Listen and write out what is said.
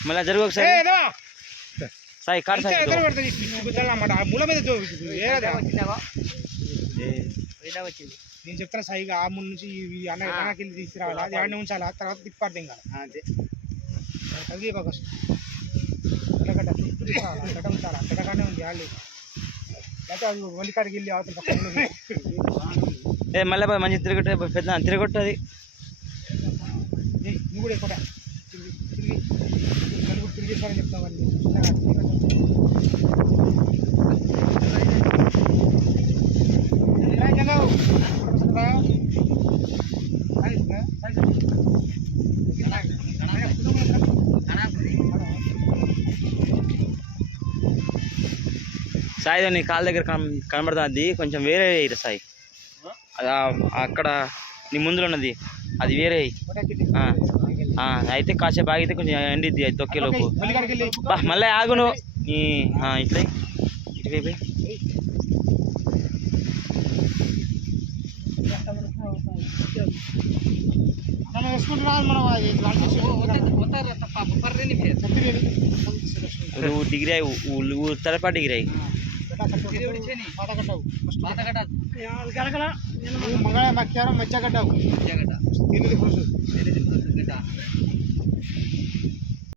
మళ్ళీ జరుగు ఒకసారి సాయి కాదు సాయి నేను చెప్తాను సాయిగా ఆ ముందు నుంచి అన్నకి తీసుకురావాలి అది ఆడనే ఉంచాలి తర్వాత తిప్పాడు ఇంకా తగ్గిపోక గడ్డ ఉంచాలి గడ్డగానే ఉంది వాళ్ళు లేకపోతే అది ఒలికాడికి వెళ్ళి అవతల పక్కన మళ్ళీ మంచి తిరగొట్టు పెద్ద తిరగొట్టు అది నువ్వు కూడా ఎక్కువ తిరిగి నలుగురు తిరిగేసారని చెప్తావు వాళ్ళు సాయి నీ కాళ్ళ దగ్గర కనబడుతుంది కొంచెం వేరే సాయి అక్కడ నీ ముందులో ఉన్నది అది వేరే అయితే కాసేపు ఆగితే కొంచెం ఎండిద్ది అది తొక్కేలోపు మళ్ళీ ఆగును ఇట్లా ఇటువైపు డిగ్రీ తలపా డిగ్రీ మంగళ మధ్యాహ్నం మధ్య గడ్డ